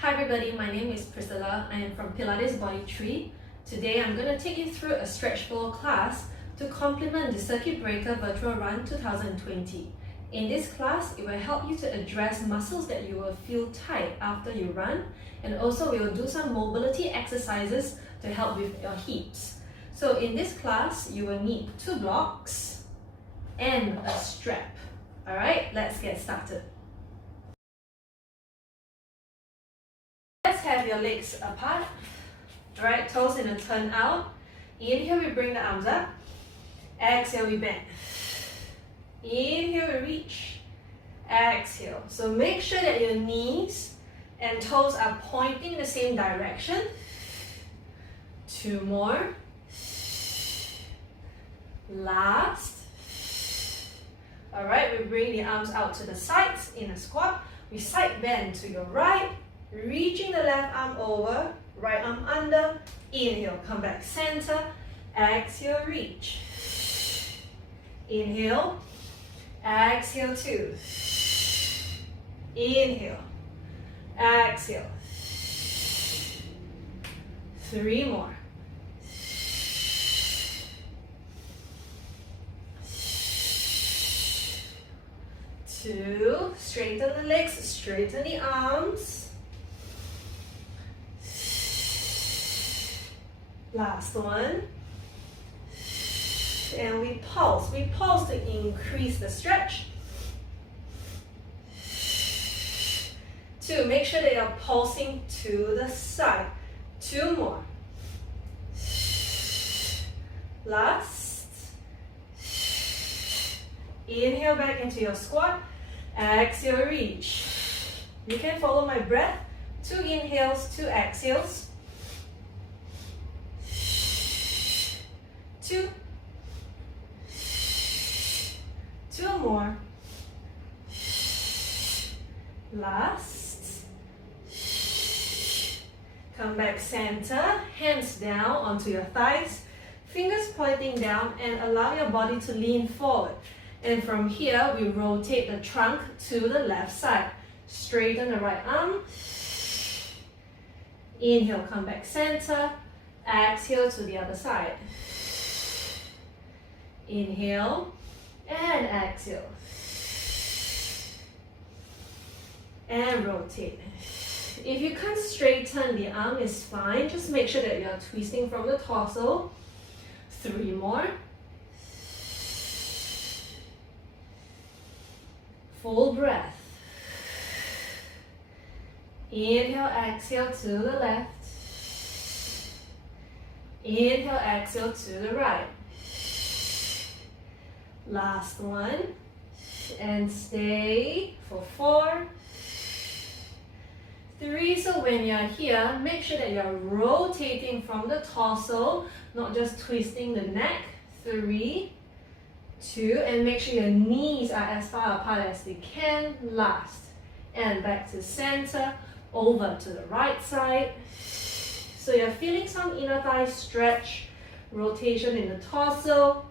Hi everybody, my name is Priscilla. I am from Pilates Body Tree. Today I'm going to take you through a stretch floor class to complement the Circuit Breaker Virtual Run 2020. In this class, it will help you to address muscles that you will feel tight after you run, and also we will do some mobility exercises to help with your hips. So in this class, you will need 2 blocks and a strap. Alright, let's get started. Let's have your legs apart. Alright, toes in a turn out. Inhale, we bring the arms up. Exhale, we bend. Inhale, we reach. Exhale. So make sure that your knees and toes are pointing in the same direction. 2 more. Last. Alright, we bring the arms out to the sides in a squat. We side bend to your right, reaching the left arm over, right arm under. Inhale, come back center. Exhale, reach. Inhale. Exhale, 2. Inhale. Exhale. 3 more. 2. Straighten the legs, straighten the arms. Last one. And we pulse. We pulse to increase the stretch. 2. Make sure that you're pulsing to the side. 2 more. Last. Inhale back into your squat. Exhale, reach. You can follow my breath. 2 inhales, 2 exhales. 2. 2 more. Last. Come back center, hands down onto your thighs, fingers pointing down, and allow your body to lean forward. And from here, we rotate the trunk to the left side. Straighten the right arm. Inhale, come back center. Exhale to the other side. Inhale and exhale. And rotate. If you can't straighten the arm, it's fine. Just make sure that you're twisting from the torso. 3 more. Full breath. Inhale, exhale to the left. Inhale, exhale to the right. Last one. And stay for 4. 3. So when you're here, make sure that you're rotating from the torso, not just twisting the neck. 3. 2, and make sure your knees are as far apart as they can. Last. And back to center, over to the right side. So you're feeling some inner thigh stretch, rotation in the torso.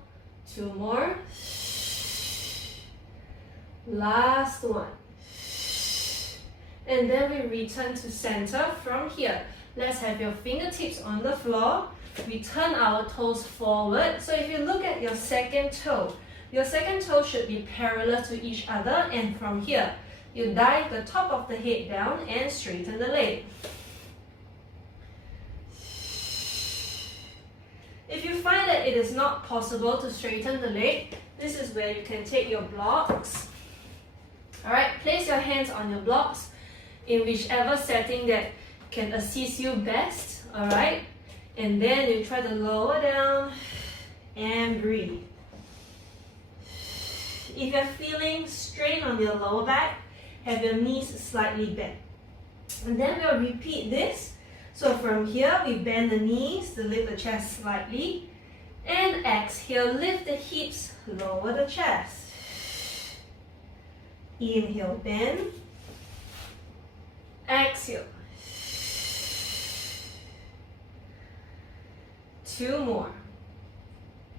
2 more. Last one. And then we return to center from here. Let's have your fingertips on the floor. We turn our toes forward. So if you look at your second toe should be parallel to each other, and from here, you dive the top of the head down and straighten the leg. If you find that it is not possible to straighten the leg, this is where you can take your blocks. Alright, place your hands on your blocks in whichever setting that can assist you best. Alright, and then you try to lower down and breathe. If you're feeling strain on your lower back, have your knees slightly bent. And then we'll repeat this. So from here, we bend the knees to lift the chest slightly. And exhale, lift the hips, lower the chest. Inhale, bend. Exhale. 2 more.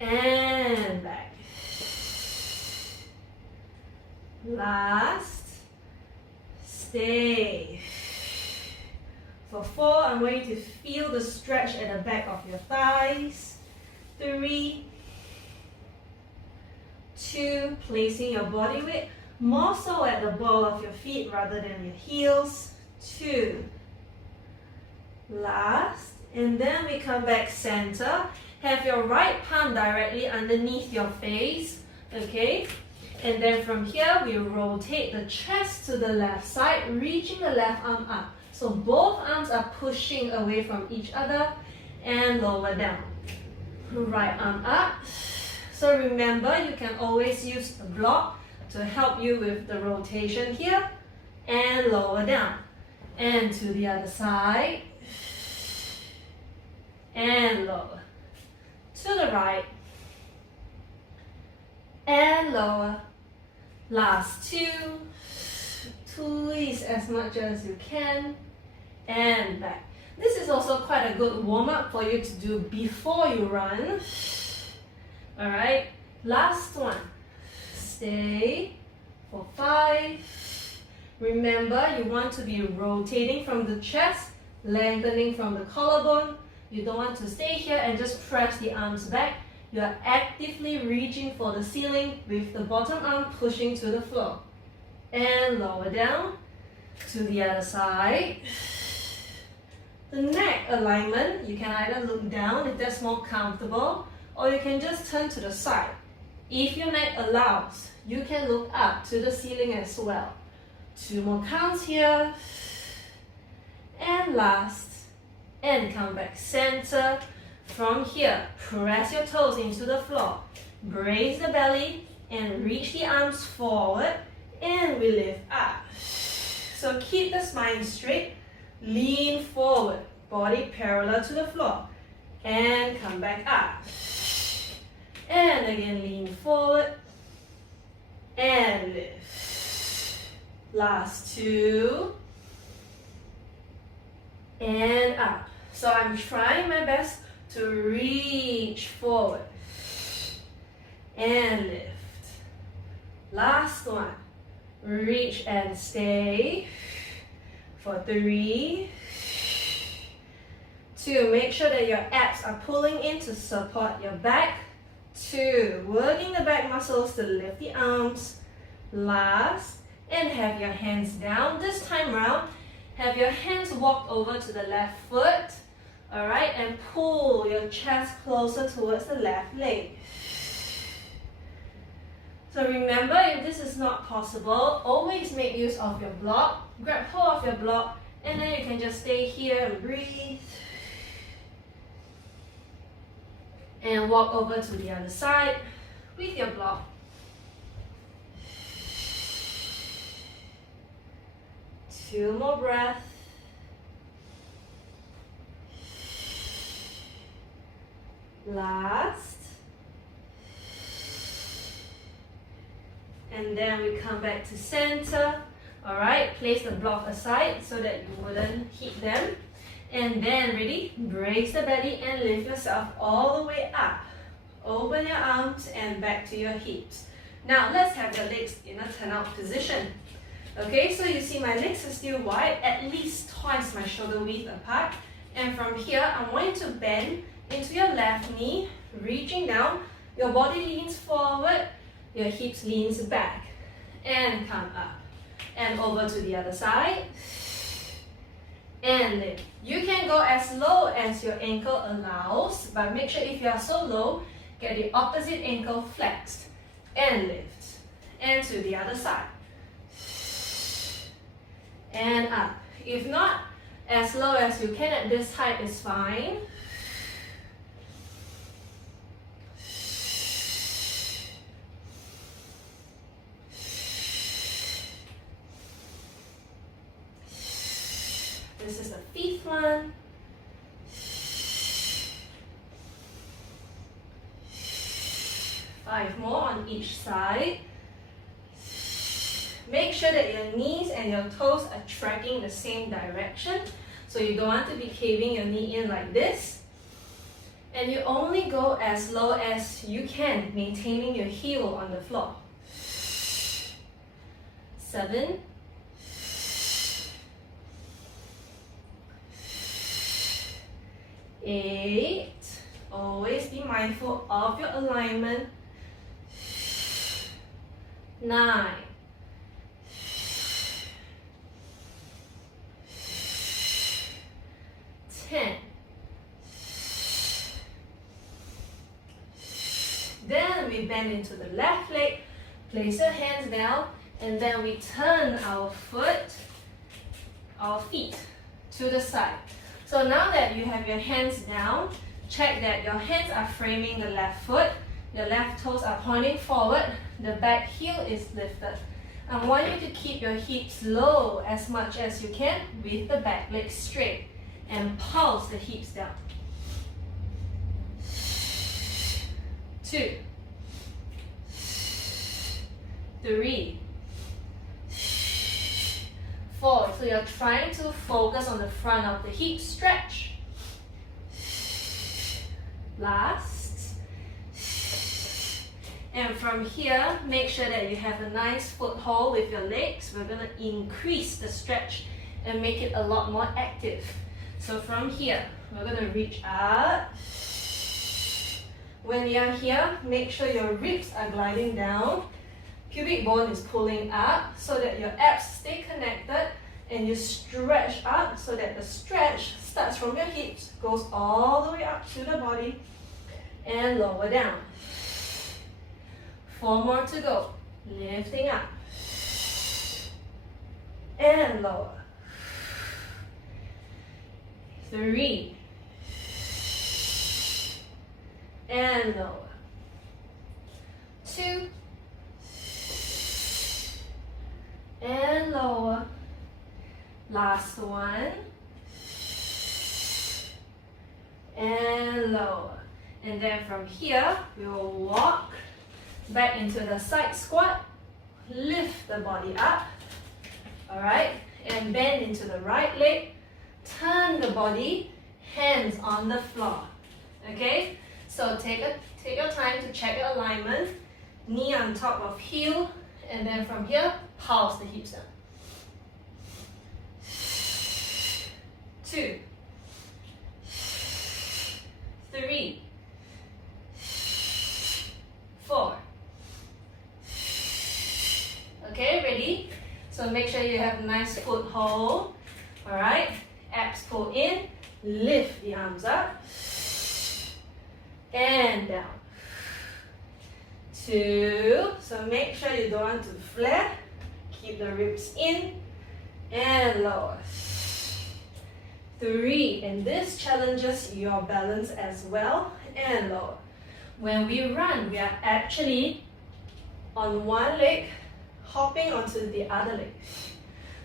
And back. Last. Stay. For 4, I'm going to feel the stretch at the back of your thighs. 3, 2, placing your body weight more so at the ball of your feet rather than your heels. 2, last, and then we come back center. Have your right palm directly underneath your face, okay? And then from here, we rotate the chest to the left side, reaching the left arm up. So both arms are pushing away from each other and lower down. Right arm up. So remember, you can always use a block to help you with the rotation here and lower down. And to the other side and lower. To the right and lower. Last 2. Twist as much as you can and back. This is also quite a good warm-up for you to do before you run. Alright, last one. Stay for 5. Remember, you want to be rotating from the chest, lengthening from the collarbone. You don't want to stay here and just press the arms back. You are actively reaching for the ceiling with the bottom arm pushing to the floor. And lower down to the other side. The neck alignment, you can either look down if that's more comfortable, or you can just turn to the side. If your neck allows, you can look up to the ceiling as well. 2 more counts here. And last. And come back center. From here, press your toes into the floor. Brace the belly and reach the arms forward. And we lift up. So keep the spine straight. Lean forward. Body parallel to the floor. And come back up. And again, lean forward. And lift. Last 2. And up. So I'm trying my best to reach forward. And lift. Last one. Reach and stay. For 3. 2. Make sure that your abs are pulling in to support your back. 2. Working the back muscles to lift the arms. Last. And have your hands down. This time round, have your hands walk over to the left foot. Alright, and pull your chest closer towards the left leg. So remember, if this is not possible, always make use of your block. Grab hold of your block, and then you can just stay here and breathe. And walk over to the other side with your block. Two more breaths. Last. And then we come back to center. Alright, place the block aside so that you wouldn't hit them. And then ready, brace the belly and lift yourself all the way up. Open your arms and back to your hips. Now let's have your legs in a turnout position. Okay, so you see my legs are still wide, at least twice my shoulder width apart. And from here, I'm going to bend into your left knee, reaching down. Your body leans forward, your hips leans back. And come up. And over to the other side. And lift. You can go as low as your ankle allows, but make sure if you are so low, get the opposite ankle flexed. And lift. And to the other side. And up. If not, as low as you can at this height is fine. This is the 5th one. Five more on each side. Make sure that your knees and your toes are tracking the same direction. So you don't want to be caving your knee in like this. And you only go as low as you can, maintaining your heel on the floor. 7. 8. Always be mindful of your alignment. 9. 10. Then we bend into the left leg, place your hands down, and then we turn our feet to the side. So now that you have your hands down, check that your hands are framing the left foot, your left toes are pointing forward, the back heel is lifted. I want you to keep your hips low as much as you can with the back leg straight and pulse the hips down. 2, 3, 4. So you're trying to focus on the front of the hip stretch. Last. And from here, make sure that you have a nice foothold with your legs. We're going to increase the stretch and make it a lot more active. So from here, we're going to reach up. When you're here, make sure your ribs are gliding down. Pubic bone is pulling up so that your abs stay connected, and you stretch up so that the stretch starts from your hips, goes all the way up to the body, and lower down. 4 more to go. Lifting up. And lower. 3. And lower. 2. And lower. Last one. And lower. And then from here, we will walk back into the side squat. Lift the body up. Alright? And bend into the right leg. Turn the body, hands on the floor. Okay? So take your time to check your alignment. Knee on top of heel. And then from here, pulse the hips down. 2, 3, 4. Okay, ready? So make sure you have a nice foothold. Alright, abs pull in, lift the arms up, and down. 2, so make sure you don't want to flare. Keep the ribs in, and lower. 3, and this challenges your balance as well, and lower. When we run, we are actually on one leg, hopping onto the other leg.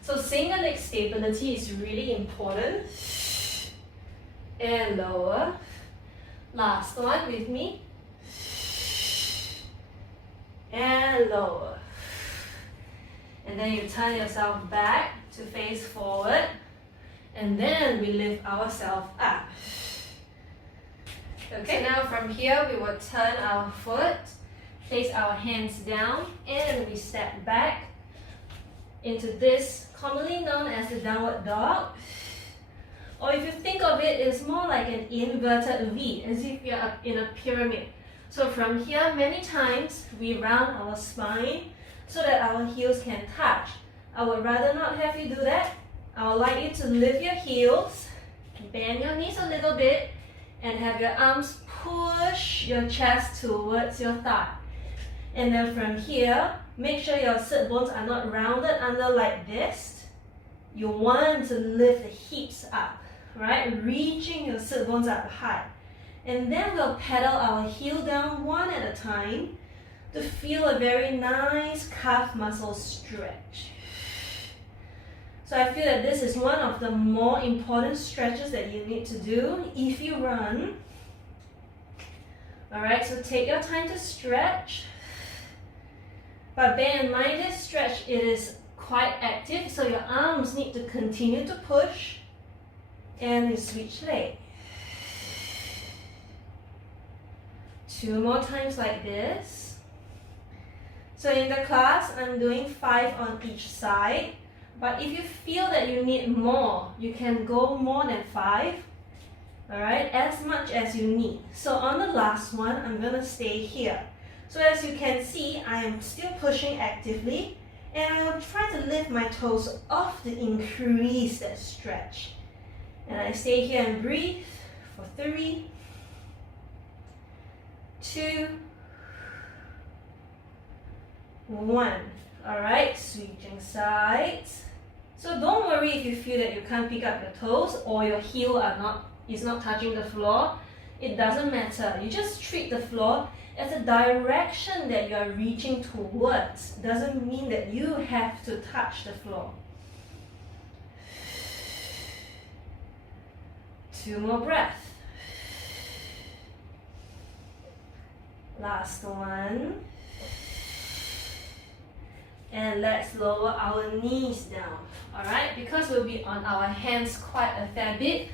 So single leg stability is really important. And lower. Last one with me. And lower. And then you turn yourself back to face forward. And then we lift ourselves up. Okay, now from here we will turn our foot, place our hands down, and we step back into this commonly known as the downward dog. Or if you think of it, it's more like an inverted V, as if you're up in a pyramid. So from here, many times we round our spine so that our heels can touch. I would rather not have you do that. I would like you to lift your heels, bend your knees a little bit, and have your arms push your chest towards your thigh. And then from here, make sure your sit bones are not rounded under like this. You want to lift the hips up, right? Reaching your sit bones up high. And then we'll pedal our heel down one at a time to feel a very nice calf muscle stretch. So I feel that this is one of the more important stretches that you need to do if you run. Alright, so take your time to stretch. But bear in mind this stretch, it is quite active, so your arms need to continue to push. And you switch leg. 2 more times like this. So in the class, I'm doing 5 on each side. But if you feel that you need more, you can go more than 5. Alright, as much as you need. So on the last one, I'm gonna stay here. So as you can see, I am still pushing actively, and I will try to lift my toes off to increase that stretch. And I stay here and breathe for 3, 2, 1. Alright, switching sides. So don't worry if you feel that you can't pick up your toes or your heel is not touching the floor. It doesn't matter. You just treat the floor as a direction that you are reaching towards. Doesn't mean that you have to touch the floor. 2 more breaths. Last one. And let's lower our knees down. Alright, because we'll be on our hands quite a fair bit.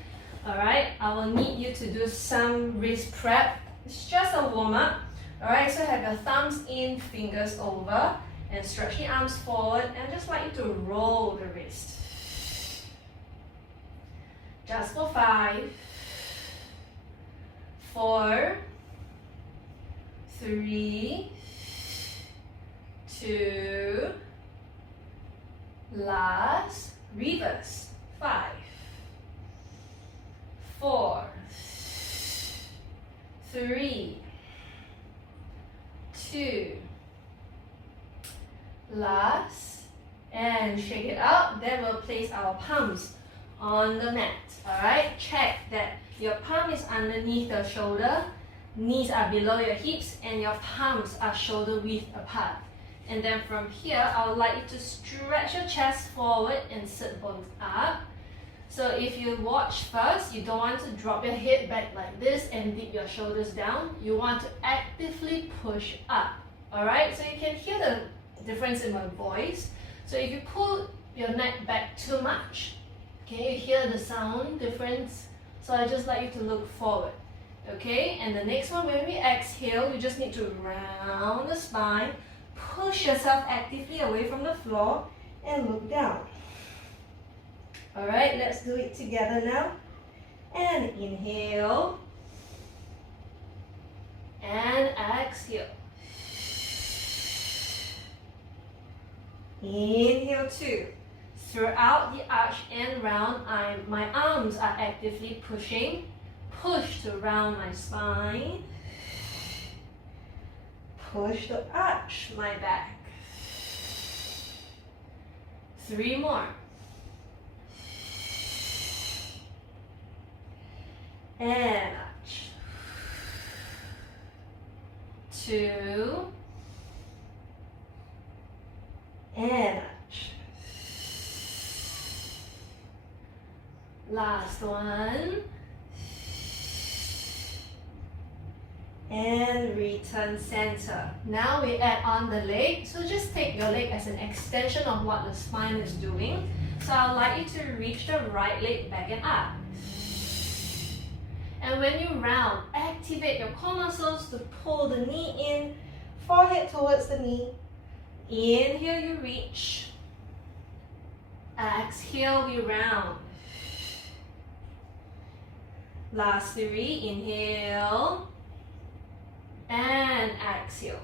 Alright, I will need you to do some wrist prep. It's just a warm up. Alright, so have your thumbs in, fingers over, and stretch the arms forward, and just like you to roll the wrist. Just for 5, 4, 3, 2, last, reverse, 5, 4, 3, 2, last, and shake it out. Then we'll place our palms on the mat. Alright, check that your palm is underneath the shoulder, knees are below your hips, and your palms are shoulder width apart. And then from here, I would like you to stretch your chest forward and sit bones up. So if you watch first, you don't want to drop your head back like this and dip your shoulders down. You want to actively push up. Alright, so you can hear the difference in my voice. So if you pull your neck back too much, can you hear the sound difference? So I just like you to look forward. Okay, and the next one, when we exhale, you just need to round the spine, push yourself actively away from the floor, and look down. Alright, let's do it together now. And inhale. And exhale. Inhale 2. Throughout the arch and round, my arms are actively pushing. Push to round my spine. Push to arch my back. 3 more. And arch. 2. And arch. Last one. And return center. Now we add on the leg. So just take your leg as an extension of what the spine is doing. So I'd like you to reach the right leg back and up. And when you round, activate your core muscles to pull the knee in, forehead towards the knee. Inhale, you reach. Exhale, we round. Last 3, inhale. And exhale.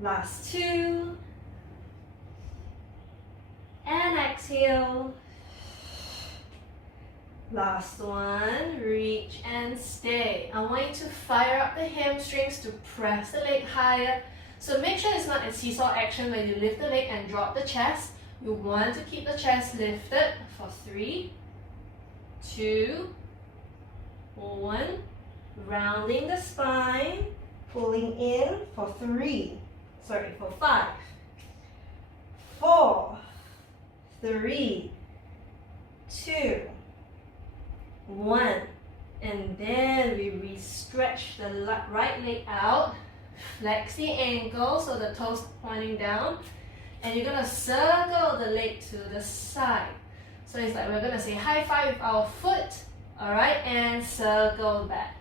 Last 2. And exhale. Last one, reach and stay. I want you to fire up the hamstrings to press the leg higher. So make sure it's not a seesaw action where you lift the leg and drop the chest. You want to keep the chest lifted for 3, 2, 1. Rounding the spine, pulling in for 5, 4, 3, 2, 1. And then we re-stretch the right leg out, flex the ankle so the toes pointing down, and you're gonna circle the leg to the side. So it's like we're gonna say high five with our foot, alright, and circle back.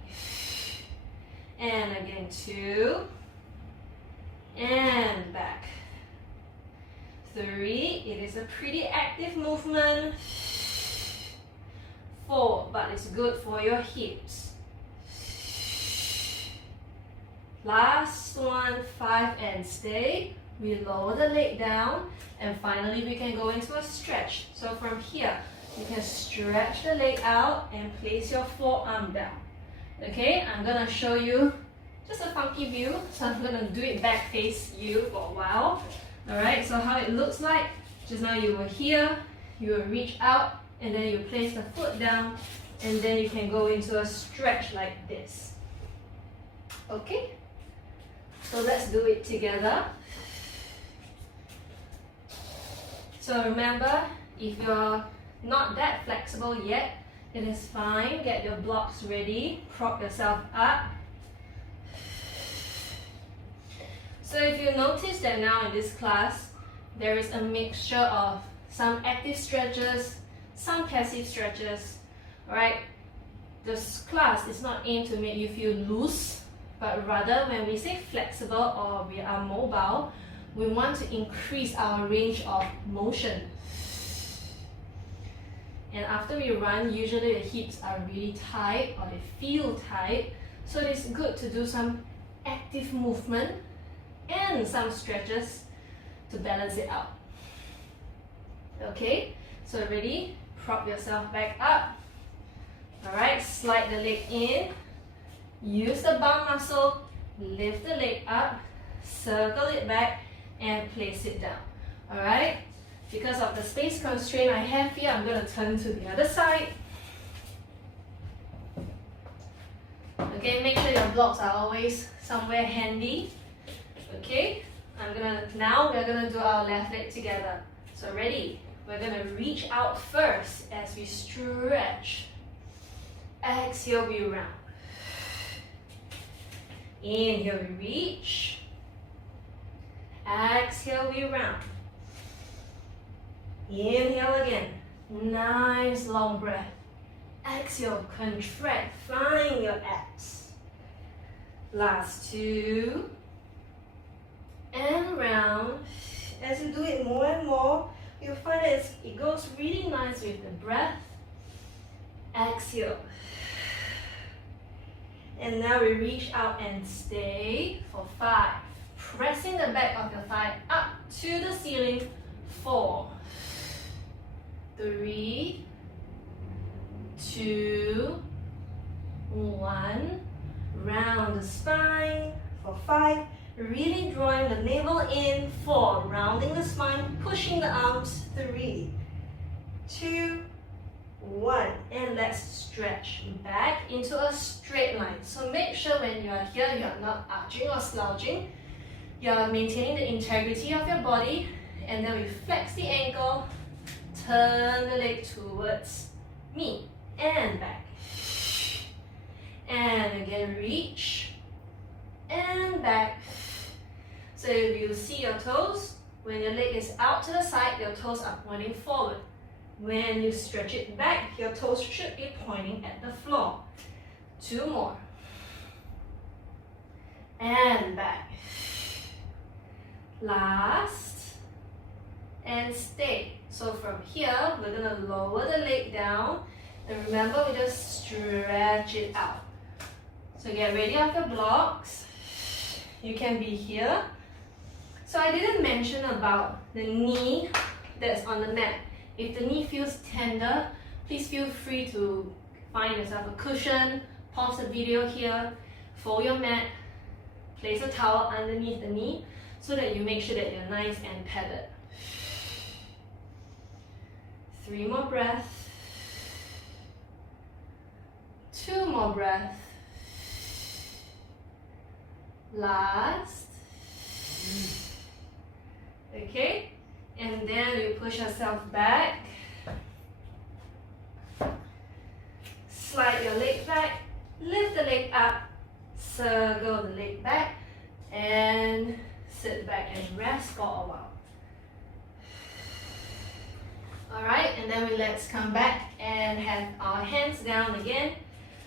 And again, 2, and back. 3, it is a pretty active movement. 4, but it's good for your hips. Last one, 5 and stay. We lower the leg down and finally we can go into a stretch. So from here, you can stretch the leg out and place your forearm down. Okay, I'm gonna show you just a funky view. So I'm gonna do it back face you for a while. Alright, so how it looks like, just now you were here, you will reach out and then you place the foot down and then you can go into a stretch like this. Okay? So let's do it together. So remember, if you're not that flexible yet, it is fine. Get your blocks ready, prop yourself up. So if you notice that now in this class, there is a mixture of some active stretches, some passive stretches. Alright, this class is not aimed to make you feel loose, but rather when we say flexible or we are mobile, we want to increase our range of motion. And after we run, usually the hips are really tight or they feel tight, so it is good to do some active movement and some stretches to balance it out. Okay, so ready? Prop yourself back up. Alright, slide the leg in. Use the bum muscle, lift the leg up, circle it back, and place it down. Alright? Because of the space constraint I have here, I'm going to turn to the other side. Okay, make sure your blocks are always somewhere handy. Okay, now we're gonna do our left leg together. So ready? We're gonna reach out first as we stretch. Exhale, we round. Inhale, we reach. Exhale, we round. Inhale again. Nice long breath. Exhale, contract, find your abs. Last 2. And round. As you do it more and more, you'll find that it goes really nice with the breath. Exhale. And now we reach out and stay for 5. Pressing the back of your thigh up to the ceiling. 4, 3, 2, 1. Round the spine for 5. Really drawing the navel in. 4. Rounding the spine, pushing the arms. 3, 2, 1. And let's stretch back into a straight line. So make sure when you are here, you are not arching or slouching. You are maintaining the integrity of your body. And then we flex the ankle, turn the leg towards me, and back. And again, reach, and back. So you see your toes. When your leg is out to the side, your toes are pointing forward. When you stretch it back, your toes should be pointing at the floor. 2 more. And back. Last. And stay. So from here, we're going to lower the leg down. And remember, we just stretch it out. So get ready of your blocks. You can be here. So I didn't mention about the knee that's on the mat. If the knee feels tender, please feel free to find yourself a cushion, pause the video here, fold your mat, place a towel underneath the knee so that you make sure that you're nice and padded. 3 more breaths. 2 more breaths. Last. Okay, and then you push yourself back. Slide your leg back, lift the leg up, circle the leg back, and sit back and rest for a while. Alright, and then let's come back and have our hands down again.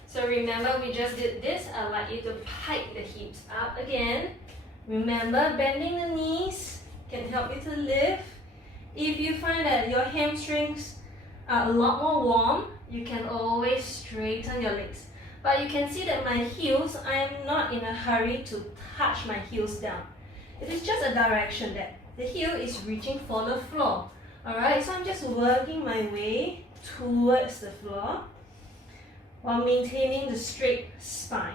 So remember, we just did this. I'd like you to pike the hips up again. Remember, bending the knees can help you to lift. If you find that your hamstrings are a lot more warm, you can always straighten your legs. But you can see that my heels, I am not in a hurry to touch my heels down. It is just a direction that the heel is reaching for the floor. Alright, so I'm just working my way towards the floor while maintaining the straight spine.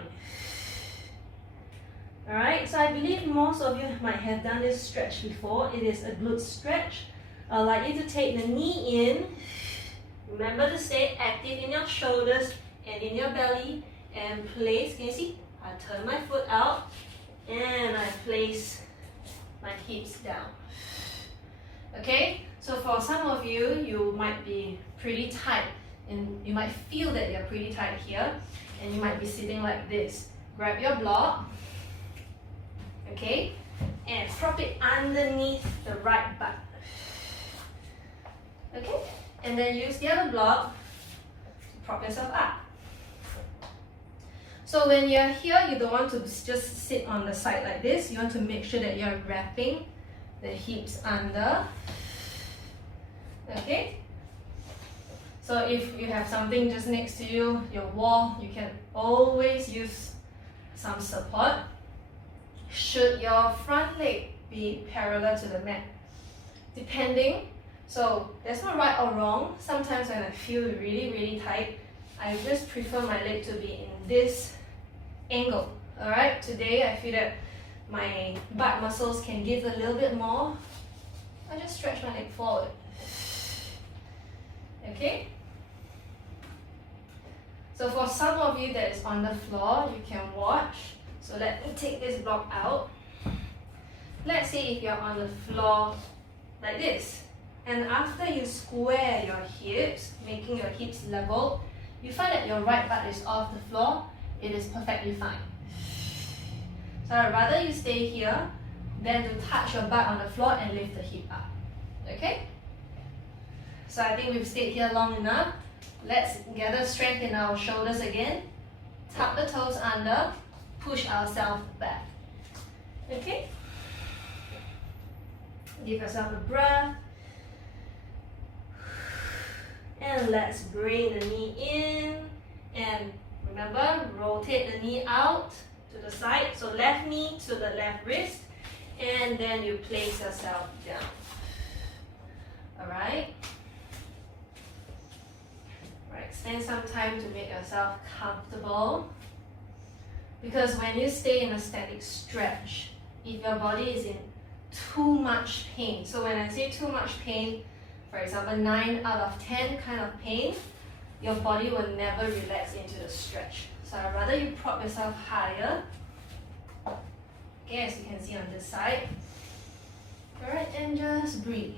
Alright, so I believe most of you might have done this stretch before. It is a glute stretch. I'd like you to take the knee in. Remember to stay active in your shoulders and in your belly, and place, can you see? I turn my foot out and I place my hips down. Okay, so for some of you, you might be pretty tight and you might feel that you're pretty tight here, and you might be sitting like this. Grab your block, okay, and prop it underneath the right butt. Okay, and then use the other block to prop yourself up. So when you're here, you don't want to just sit on the side like this. You want to make sure that you're wrapping the hips under. Okay? So if you have something just next to you, your wall, you can always use some support. Should your front leg be parallel to the mat? Depending. So there's no right or wrong. Sometimes when I feel really tight, I just prefer my leg to be in this angle. Alright, today I feel that my butt muscles can give a little bit more. I just stretch my leg forward. Okay? So for some of you that is on the floor, you can watch. So let me take this block out. Let's say if you're on the floor like this, and after you square your hips, making your hips level, you find that your right butt is off the floor, it is perfectly fine. So I'd rather you stay here than to touch your butt on the floor and lift the hip up. Okay? So I think we've stayed here long enough. Let's gather strength in our shoulders again. Tuck the toes under, push ourselves back. Okay? Give yourself a breath. And let's bring the knee in. And remember, rotate the knee out to the side. So left knee to the left wrist. And then you place yourself down. Alright? Right, spend some time to make yourself comfortable. Because when you stay in a static stretch, if your body is in too much pain, so when I say too much pain, for example 9 out of 10 kind of pain, your body will never relax into the stretch. So I'd rather you prop yourself higher. Okay, as you can see on this side. Alright, and just breathe.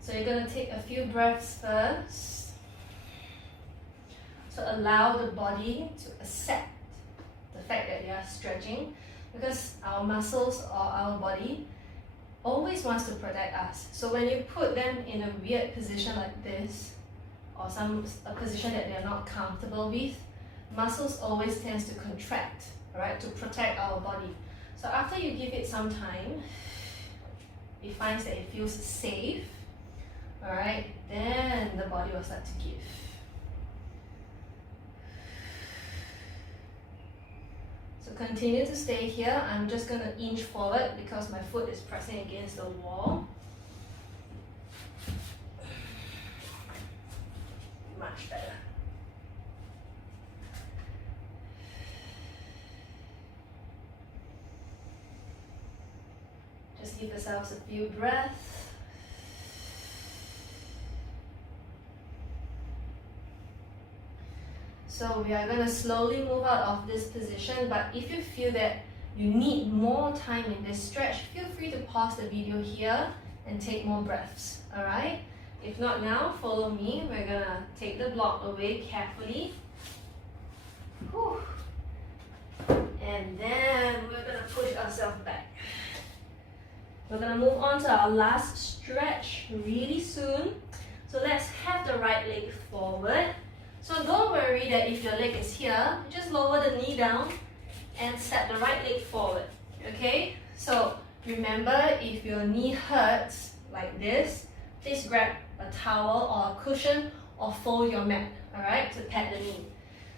So you're going to take a few breaths first. So allow the body to accept the fact that you are stretching, because our muscles or our body always wants to protect us. So when you put them in a weird position like this, or a position that they're not comfortable with, muscles always tends to contract, right, to protect our body. So after you give it some time, it finds that it feels safe. Alright, then the body will start to give. So continue to stay here. I'm just going to inch forward because my foot is pressing against the wall. Much better. Just give yourselves a few breaths. So we are going to slowly move out of this position, but if you feel that you need more time in this stretch, feel free to pause the video here and take more breaths, alright? If not now, follow me. We're going to take the block away carefully. Whew. And then we're going to push ourselves back. We're going to move on to our last stretch really soon. So let's have the right leg forward. So don't worry that if your leg is here, just lower the knee down and step the right leg forward. Okay, so remember, if your knee hurts like this, please grab a towel or a cushion or fold your mat, alright, to pad the knee.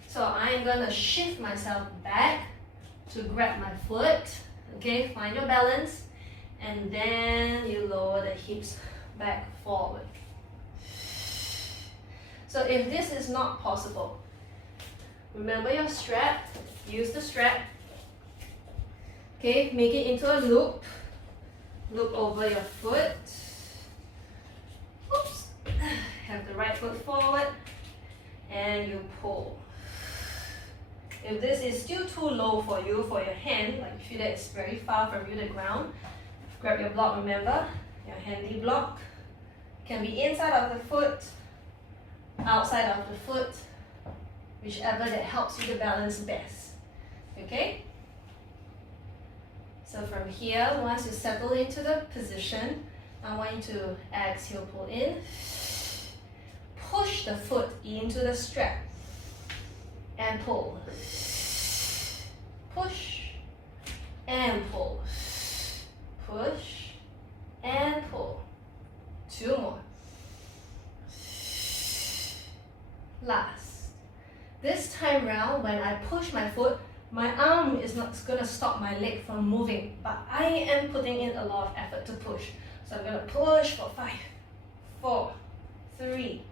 So I'm gonna shift myself back to grab my foot. Okay, find your balance, and then you lower the hips back forward. So if this is not possible, remember your strap, use the strap. Okay, make it into a loop. Loop over your foot. Oops. Have the right foot forward and you pull. If this is still too low for you, for your hand, like you feel that it's very far from you, the ground, grab your block, remember, your handy block. Can be inside of the foot, outside of the foot, whichever that helps you to balance best. Okay? So from here, once you settle into the position, I want you to exhale, pull in, push the foot into the strap, and pull. Push and pull. Push and pull. 2 more. Last. This time round, when I push my foot, my arm is not going to stop my leg from moving, but I am putting in a lot of effort to push. So I'm going to push for 5, 4, 3,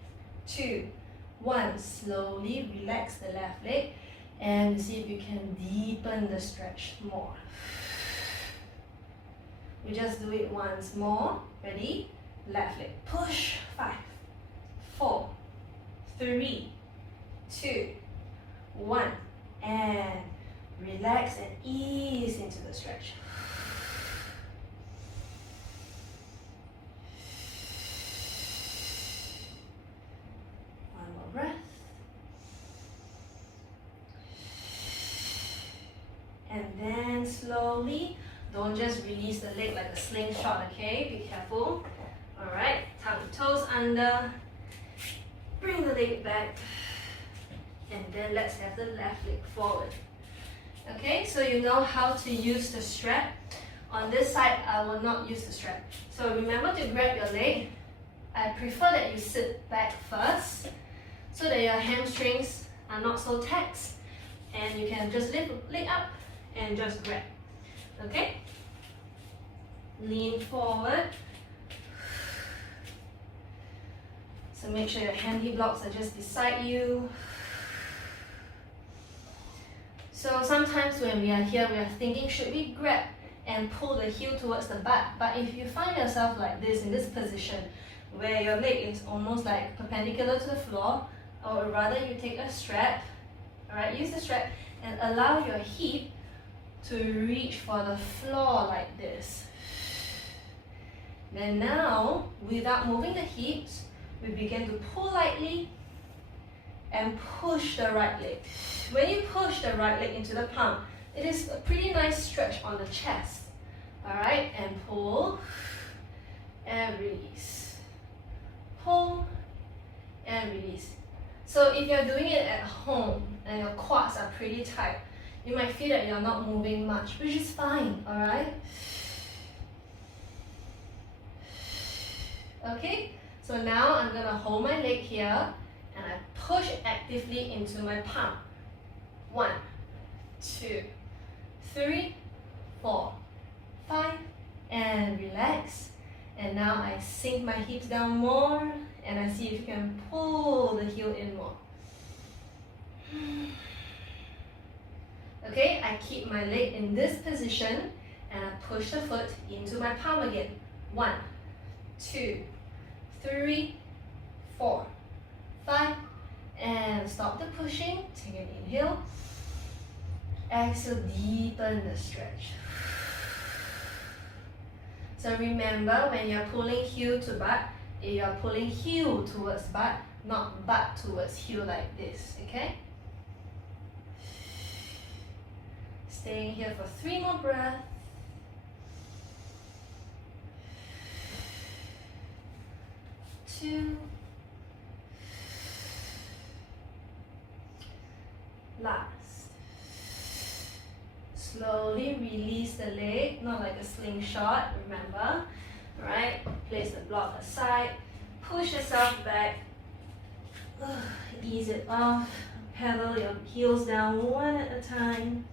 2, 1. Slowly relax the left leg and see if you can deepen the stretch more. We just do it once more. Ready? Left leg. Push. 5, 4, 3, 2, 1. And relax and ease into the stretch. One more breath. And then slowly, don't just release the leg like a slingshot, okay? Be careful. Alright, tuck the toes under. Bring the leg back. And then let's have the left leg forward. Okay, so you know how to use the strap. On this side, I will not use the strap. So remember to grab your leg. I prefer that you sit back first so that your hamstrings are not so taxed. And you can just lift the leg up and just grab. Okay? Lean forward. So make sure your handy blocks are just beside you. So sometimes when we are here, we are thinking, should we grab and pull the heel towards the butt? But if you find yourself like this, in this position, where your leg is almost like perpendicular to the floor, or rather you take a strap, alright, use the strap and allow your hip to reach for the floor like this. Then now, without moving the hips, we begin to pull lightly and push the right leg. When you push the right leg into the palm, it is a pretty nice stretch on the chest. Alright, and pull and release. Pull and release. So if you're doing it at home and your quads are pretty tight, you might feel that you're not moving much, which is fine, alright? Okay, so now I'm gonna hold my leg here and I push actively into my palm. 1, 2, 3, 4, 5, and relax. And now I sink my hips down more and I see if you can pull the heel in more. Okay, I keep my leg in this position and I push the foot into my palm again. 1, 2, 3, 4, 5, and stop the pushing. Take an inhale. Exhale, deepen the stretch. So remember, when you're pulling heel to butt, you're pulling heel towards butt, not butt towards heel like this, okay? Staying here for 3 more breaths. 2. Last. slowly release the leg, not like a slingshot, remember. Alright, place the block aside, push yourself back, ease it off, pedal your heels down one at a time,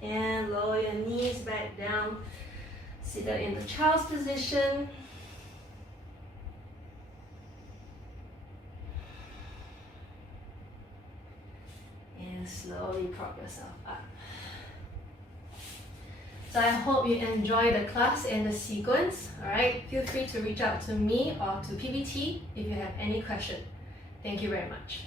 and lower your knees back down, seated in the child's position. And slowly prop yourself up. So I hope you enjoy the class and the sequence. Alright, feel free to reach out to me or to PBT if you have any question. Thank you very much.